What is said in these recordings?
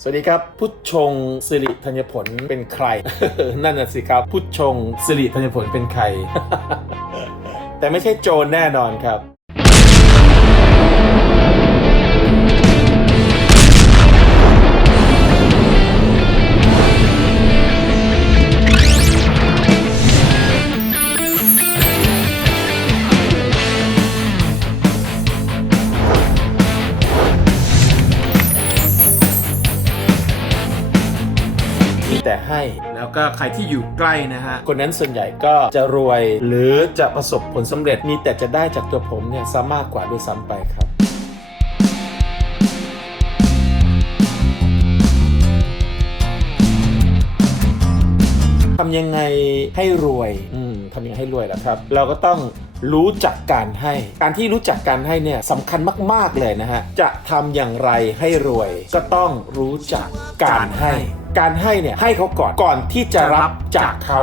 สวัสดีครับ พุทธชงสิริธัญผลเป็นใคร นั่นน่ะสิครับ พุทธชงสิริธัญผลเป็นใคร แต่ไม่ใช่โจรแน่นอนครับ แล้วก็ใครที่อยู่ใกล้นะฮะ คนนั้นส่วนใหญ่ก็จะรวยหรือจะประสบผลสำเร็จมีแต่จะได้จากตัวผมเนี่ยซะมากกว่าด้วยซ้ำไปครับทำยังไงให้รวย อืมทำยังไงให้รวยล่ะครับ เราก็ต้องรู้จักการให้ การที่รู้จักการให้เนี่ยสำคัญมาก ๆ เลยนะฮะ จะทำอย่างไรให้รวย ก็ต้องรู้จักการให้ การให้เนี่ยให้เขาก่อนก่อนที่จะรับจากเขา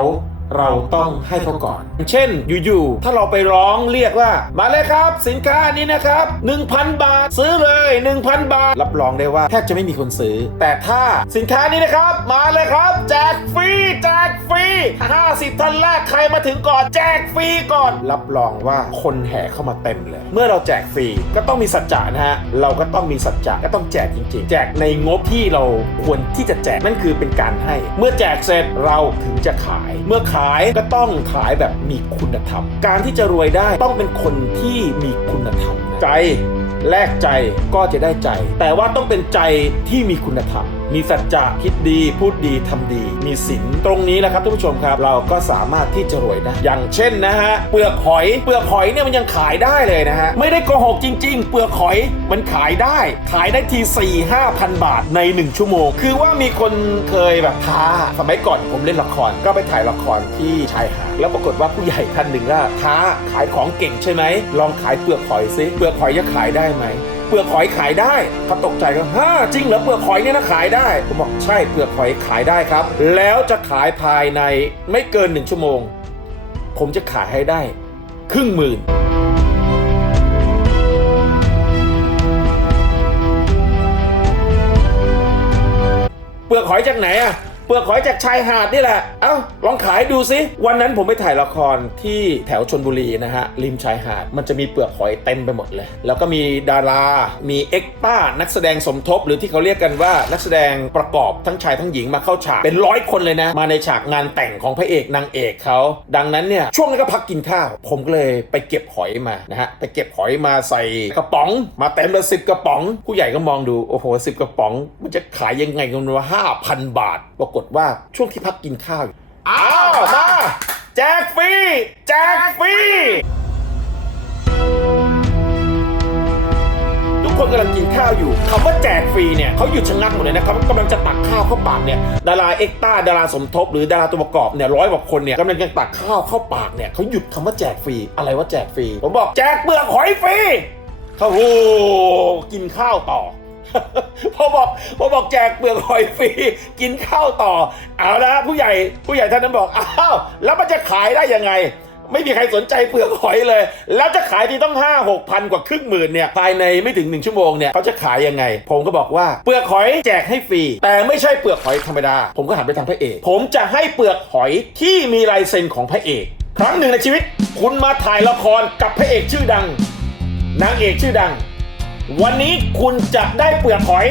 เราต้องให้เขาก่อน เช่นอยู่ๆถ้าเราไปร้องเรียกว่า มาเลยครับ สินค้านี้นะครับ 1,000 บาทซื้อเลย 1,000 บาท รับรองได้ว่าแทบจะไม่มีคนซื้อ แต่ถ้าสินค้านี้นะครับ มาเลยครับ แจกฟรีแจกฟรี 50 ท่านแรกใครมาถึงก่อนแจกฟรีก่อน รับรองว่าคนแห่เข้ามาเต็มเลย เมื่อเราแจกฟรีก็ต้องมีสัจจะนะฮะเราก็ต้องมีสัจจะก็ต้องแจกจริง ๆ แจกในงบที่เราควรที่จะแจกนั่นคือเป็นการให้ เมื่อแจกเสร็จเราถึงจะขายเมื่อขายายก็ต้องขายแบบมีคุณธรรม การที่จะรวยได้ต้องเป็นคนที่มีคุณธรรม ใจแลกใจก็จะได้ใจ แต่ว่าต้องเป็นใจที่มีคุณธรรมมีสัจจะคิดดีพูดดีทำดี มีศีลตรงนี้แหละครับท่านผู้ชมครับ เราก็สามารถที่จะรวยได้อย่างเช่นนะฮะเปลือกหอยเปลือกหอยเนี่ยมันยังขายได้เลยนะฮะไม่ได้โกหกจริง ๆ เปลือกหอยมันขายได้ ขายได้ที4ี่ห้าพันบาทใน 1 ชั่วโมง คือว่ามีคนเคยแบบท้าสมัยก่อนผมเล่นละครก็ไปถ่ายละครที่ชายหาดแล้วปรากฏว่าผู้ใหญ่ท่านหนึ่งก็ท้าขายของเก่งใช่ไหมลองขายเปลือกหอยซิเปลือกหอยจะขายได้ไหม เปลือกหอยขายได้เขาตกใจก็ฮ่าจริงเหรอเปลือกหอยเนี่ยนะขายได้ผมบอกใช่เปลือกหอยขายได้ครับ แล้วจะขายภายในไม่เกินหนึ่งชั่วโมง ผมจะขายให้ได้ ครึ่งหมื่นเปลือกหอยจากไหนอะ เปลือกหอยจากชายหาดนี่แหละ เอ้าลองขายดูสิ วันนั้นผมไปถ่ายละครที่แถวชนบุรีนะฮะริมชายหาด มันจะมีเปลือกหอยเต็มไปหมดเลย แล้วก็มีดารา มีเอ็กป้านักแสดงสมทบ หรือที่เขาเรียกกันว่านักแสดงประกอบทั้งชายทั้งหญิงมาเข้าฉากเป็นร้อยคนเลยนะ มาในฉากงานแต่งของพระเอกนางเอกเขาดังนั้นเนี่ยช่วงนั้นก็พักกินข้าว ผมก็เลยไปเก็บหอยมานะฮะไปเก็บหอยมาใส่กระป๋อง มาเต็มลยสิบกระป๋อง ผู้ใหญ่ก็มองดูโอ้โหสิบกระป๋อง มันจะขายยังไงกันวะห้าพันบาท ปรากฏว่าช่วงที่พักกินข้าวอยู่อ้าวมาแจกฟรีแจกฟรีทุกคนกำลังกินข้าวอยู่คำว่าแจกฟรีเนี่ยเขาหยุดชะงักหมดเลยนะครับกำลังจะตักข้าวเข้าปากเนี่ยดาราเอ็กต้าดาราสมทบ หรือดาราตัวประกอบเนี่ยร้อยกว่าคนเนี่ยกำลังจะตักข้าวเข้าปากเนี่ยเขาหยุดคำว่าแจกฟรีอะไรว่าแจกฟรีผมบอกแจกเปลือกหอยฟรีเขาโอ้โหกินข้าวต่อ พอบอกพอบอกแจกเปลือกหอยฟรีกินข้าวต่อ เอาละผู้ใหญ่ผู้ใหญ่ท่านนั้นบอกอ้าวแล้วมันจะขายได้ยังไง ไม่มีใครสนใจเปลือกหอยเลย แล้วจะขายที่ต้องห้าหกพันกว่าครึ่งหมื่นเนี่ยภายในไม่ถึงหนึ่งชั่วโมงเนี่ยเขาจะขายยังไง ผมก็บอกว่าเปลือกหอยแจกให้ฟรี แต่ไม่ใช่เปลือกหอยธรรมดา ผมก็หันไปทางพระเอก ผมจะให้เปลือกหอยที่มีลายเซ็นของพระเอก ครั้งหนึ่งในชีวิต คุณมาถ่ายละครกับพระเอกชื่อดังนางเอกชื่อดัง วันนี้คุณจะได้เปลือกหอย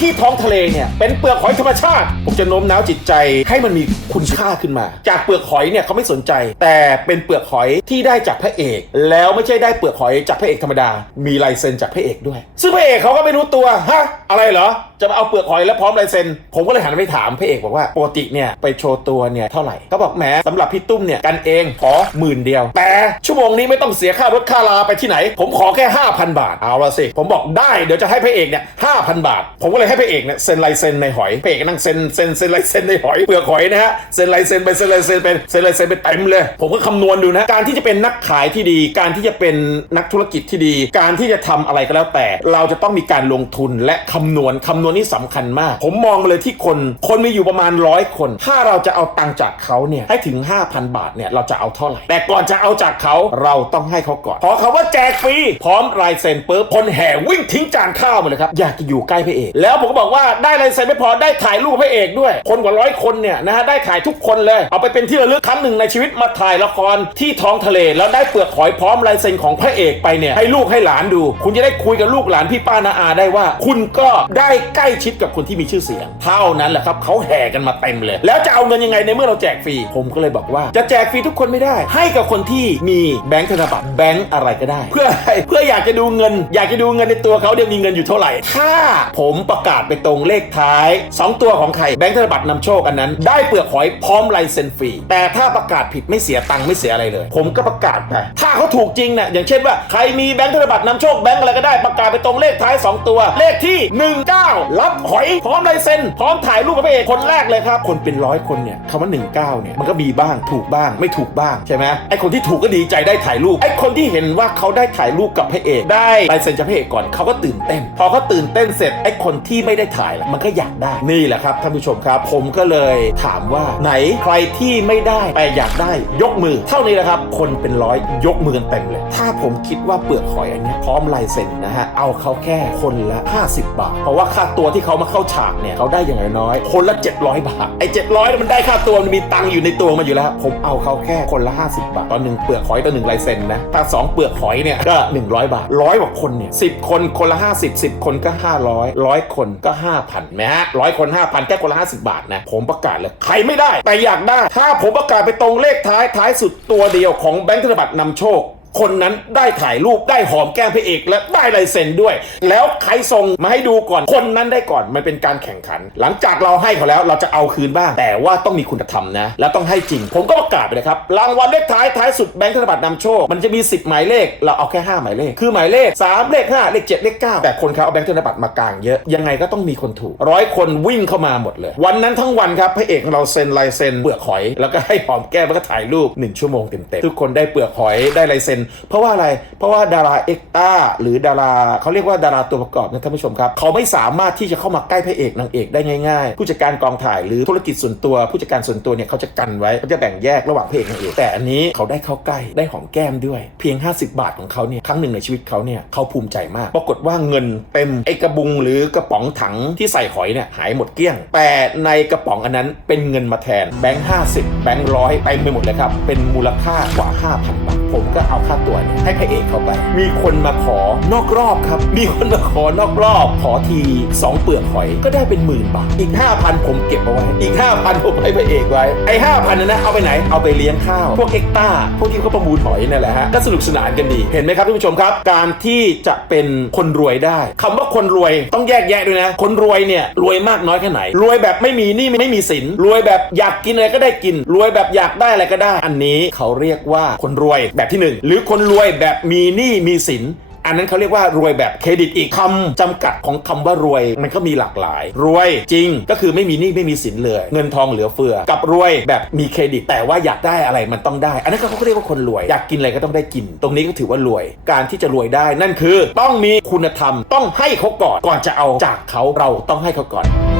ที่ท้องทะเลเนี่ยเป็นเปลือกหอยธรรมชาติ ผมจะโน้มน้าวจิตใจให้มันมีคุณค่าขึ้นมา จากเปลือกหอยเนี่ยเขาไม่สนใจ แต่เป็นเปลือกหอยที่ได้จากพระเอก แล้วไม่ใช่ได้เปลือกหอยจากพระเอกธรรมดา มีลายเซ็นจากพระเอกด้วย ซึ่งพระเอกเขาก็ไม่รู้ตัวฮะอะไรเหรอ จะมาเอาเปลือกหอยแล้วพร้อมลายเซ็น ผมก็เลยหันไปถามพระเอกบอกว่าปกติเนี่ยไปโชว์ตัวเนี่ยเท่าไหร่เขาบอกแหมสำหรับพี่ตุ้มเนี่ยกันเองขอหมื่นเดียว แต่ชั่วโมงนี้ไม่ต้องเสียค่ารถค่าลาไปที่ไหน ผมขอแค่ 5,000 บาทเอาละสิผมบอกได้เดี๋ยวจะให้พระเอกเนี่ย5,000บาท ผมก็เลยให้พระเอกเนี่ยเซ็นลายเซ็นในหอยพระเอกนั่งเซ็นเซ็นเซ็นลายเซ็นในหอยเปลือกหอยนะฮะเซ็นลายเซ็นไปเซ็นลายเซ็นเป็นเซ็นลายเซ็นไปเต็มเลย ผมก็คำนวณดูนะการที่จะเป็นนักขายที่ดี การที่จะเป็นนักธุรกิจที่ดี การที่จะทำอะไรก็แล้วแต่ เราจะต้องมีการลงทุนและคำนวณคำนวณวนี้สำคัญมาก ผมมองเลยที่คน คนมีอยู่ประมาณร้อยคน ถ้าเราจะเอาตังจากเขาเนี่ยให้ถึง 5,000 บาทเนี่ยเราจะเอาเท่าไหร่ แต่ก่อนจะเอาจากเขาเราต้องให้เขาก่อนพอเขาว่าแจกฟรี พร้อมลายเซ็นปุ๊บคนแห่วิ่งทิ้งจานข้าวมาเลยครับ อยากจะอยู่ใกล้พระเอก แล้วผมก็บอกว่าได้ลายเซ็นไม่พอได้ถ่ายรูปพระเอกด้วย คนกว่าร้อยคนเนี่ยนะฮะได้ถ่ายทุกคนเลย เอาไปเป็นที่ระลึกครั้งหนึ่งในชีวิตมาถ่ายละครที่ท้องทะเล แล้วได้เปลือกหอยพร้อมลายเซ็นของพระเอกไปเนี่ยให้ลูกให้หลานดู คุณจะได้คุยกับลูกหลานพี่ป้านาอาได้ว่า คุณก็ได้ใกล้ชิดกับคนที่มีชื่อเสียง เท่านั้นแหละครับเขาแห่กันมาเต็มเลย แล้วจะเอาเงินยังไงในเมื่อเราแจกฟรี ผมก็เลยบอกว่า จะแจกฟรีทุกคนไม่ได้ ให้กับคนที่มีแบงค์ธนบัตรแบงค์อะไรก็ได้ เพื่ออะไรเพื่ออยากจะดูเงิน อยากจะดูเงินในตัวเขาเดี๋ยวมีเงินอยู่เท่าไหร่ ถ้าผมประกาศไปตรงเลขท้าย 2 ตัวของใครแบงค์ธนบัตรนำโชคอันนั้น ได้เปลือกหอยพร้อมลายเซ็นฟรี แต่ถ้าประกาศผิดไม่เสียตังค์ไม่เสียอะไรเลย ผมก็ประกาศไปถ้าเขาถูกจริงเนี่ยอย่างเช่นว่าใครมีแบงค์ธนบัตรนำโชคแบงค์อะไรก็ได้ประกาศไปตรงเลขท้าย 2 ตัว เลขที่ 19รับหอยพร้อมลายเซ็นพร้อมถ่ายรูปกับพระเอกคนแรกเลยครับ คนเป็นร้อยคนเนี่ยคำว่า 19เนี่ยมันก็มีบ้างถูกบ้าง ไม่ถูกบ้างใช่ไหมไอคนที่ถูกก็ดีใจได้ถ่ายรูปไอคนที่เห็นว่าเขาได้ถ่ายรูปกับพระเอกได้ลายเซ็นจากพระเอกก่อนเขาก็ตื่นเต้น พอเขาตื่นเต้นเสร็จไอคนที่ไม่ได้ถ่ายล่ะมันก็อยากได้นี่แหละครับท่านผู้ชมครับ ผมก็เลยถามว่าไหนใครที่ไม่ได้แต่อยากได้ยกมือ เท่านี้แหละครับ คนเป็นร้อยยกมือกันเต็มเลย ถ้าผมคิดว่าเปลือกหอยอันเนี้ยพร้อมลายเซ็นนะฮะเอาเขาแค่คนละ 50 บาท เพราะว่าค่าตัวที่เขามาเข้าฉากเนี่ยเขาได้อย่างน้อยคนละ 700 บาทไอ้700เนี่ยมันได้ค่าตัวมันมีตังค์อยู่ในตัวมันอยู่แล้ว ผมเอาเขาแค่คนละ 50 บาทตอนหนึ่งเปลือกหอยต่อหนึ่งลายเซ็นนะถ้าสองเปลือกหอยเนี่ยก็ 100 บาทร้อยกว่าคนเนี่ยสิคนคนละ 50 10 คนก็ 500ร้อยคนก็ 5,000ไหมฮะร้อยคน5,000แค่คนละ 50 บาทนะผมประกาศเลยใครไม่ได้แต่อยากได้ ถ้าผมประกาศไปตรงเลขท้ายท้ายสุดตัวเดียวของแบงค์ธนบัตรนำโชค คนนั้นได้ถ่ายรูปได้หอมแก้มพระเอกและได้ลายเซ็นด้วย แล้วใครส่งมาให้ดูก่อนคนนั้นได้ก่อนมันเป็นการแข่งขัน หลังจากเราให้เขาแล้วเราจะเอาคืนบ้าง แต่ว่าต้องมีคุณธรรมนะ แล้วต้องให้จริง ผมก็ประกาศไปเลยครับรางวัลเลขท้ายท้ายสุดแบงค์ธนบัตรนำโชคมันจะมี 10 หมายเลข เราเอาแค่ 5 หมายเลข คือหมายเลข 3 เลข 5 เลข 7 เลข 9 แต่คนเขาเอาแบงค์ธนบัตรมากางเยอะยังไงก็ต้องมีคนถูกร้อยคนวิ่งเข้ามาหมดเลย วันนั้นทั้งวันครับพระเอกของเราเซ็นลายเซ็นเปลือกหอย แล้วก็ให้หอมแก้มแล้วก็ถ่ายรูปหนึ่งชั่วโมงเต็มๆทุกคนได้เปลือกหอยได้ลายเซ็นเพราะว่าอะไร เพราะว่าดาราเอ็กต้าหรือดาราเขาเรียกว่าดาราตัวประกอบนะท่านผู้ชมครับ เขาไม่สามารถที่จะเข้ามาใกล้พระเอกนางเอกได้ง่ายๆ ผู้จัดการกองถ่ายหรือธุรกิจส่วนตัว ผู้จัดการส่วนตัวเนี่ยเขาจะกันไว้เขาจะแบ่งแยกระหว่างพระเอกนางเอกแต่อันนี้เขาได้เข้าใกล้ได้หอมแก้มด้วย เพียง 50 บาทของเขาเนี่ยครั้งหนึ่งในชีวิตเขาเนี่ยเขาภูมิใจมาก ปรากฏว่าเงินเต็มไอกระบุงหรือกระป๋องถังที่ใส่หอยเนี่ยหายหมดเกลี้ยง แต่ในกระป๋องอันนั้นเป็นเงินมาแทนแบงค์50 แบงค์ร้อยเต็มไปหมดเลยครับ เป็นมูลค่ากว่า 5,000 บาท ผมก็เอาค่าตัวเนี่ยให้พระเอกเขาไป มีคนมาขอนอกรอบครับ มีคนมาขอนอกรอบ ขอที 2 เปลือกหอยก็ได้เป็นหมื่นบาท อีก 5,000 ผมเก็บเอาไว้ อีก 5,000 ผมให้พระเอกไว้ ไอ้5,000นั้นนะ เอาไปไหน เอาไปเลี้ยงข้าว พวกเอ็กต้า พวกที่เขาประมูลหอยนั่นแหละฮะ ก็สนุกสนานกันดี เห็นไหมครับท่านผู้ชมครับ การที่จะเป็นคนรวยได้คำว่าคนรวยต้องแยกแยะด้วยนะ คนรวยเนี่ยรวยมากน้อยแค่ไหน รวยแบบไม่มีหนี้ไม่มีสิน รวยแบบอยากกินอะไรก็ได้กิน รวยแบบอยากได้อะไรก็ได้ อันนี้เขาเรียกว่าคนรวยแบบที่หหรือคนรวยแบบมีหนี้มีสินอันนั้นเขาเรียกว่ารวยแบบเครดิตอีกคำจำกัดของคำว่ารวยมันก็มีหลากหลาย รวยจริงก็คือไม่มีหนี้ไม่มีสินเลย เงินทองเหลือเฟือ กับรวยแบบมีเครดิต แต่ว่าอยากได้อะไรมันต้องได้ อันนั้นเขาเรียกว่าคนรวย อยากกินอะไรก็ต้องได้กิน ตรงนี้ก็ถือว่ารวย การที่จะรวยได้นั่นคือ ต้องมีคุณธรรมต้องให้เขาก่อนก่อนจะเอาจากเขาเราต้องให้เขาก่อน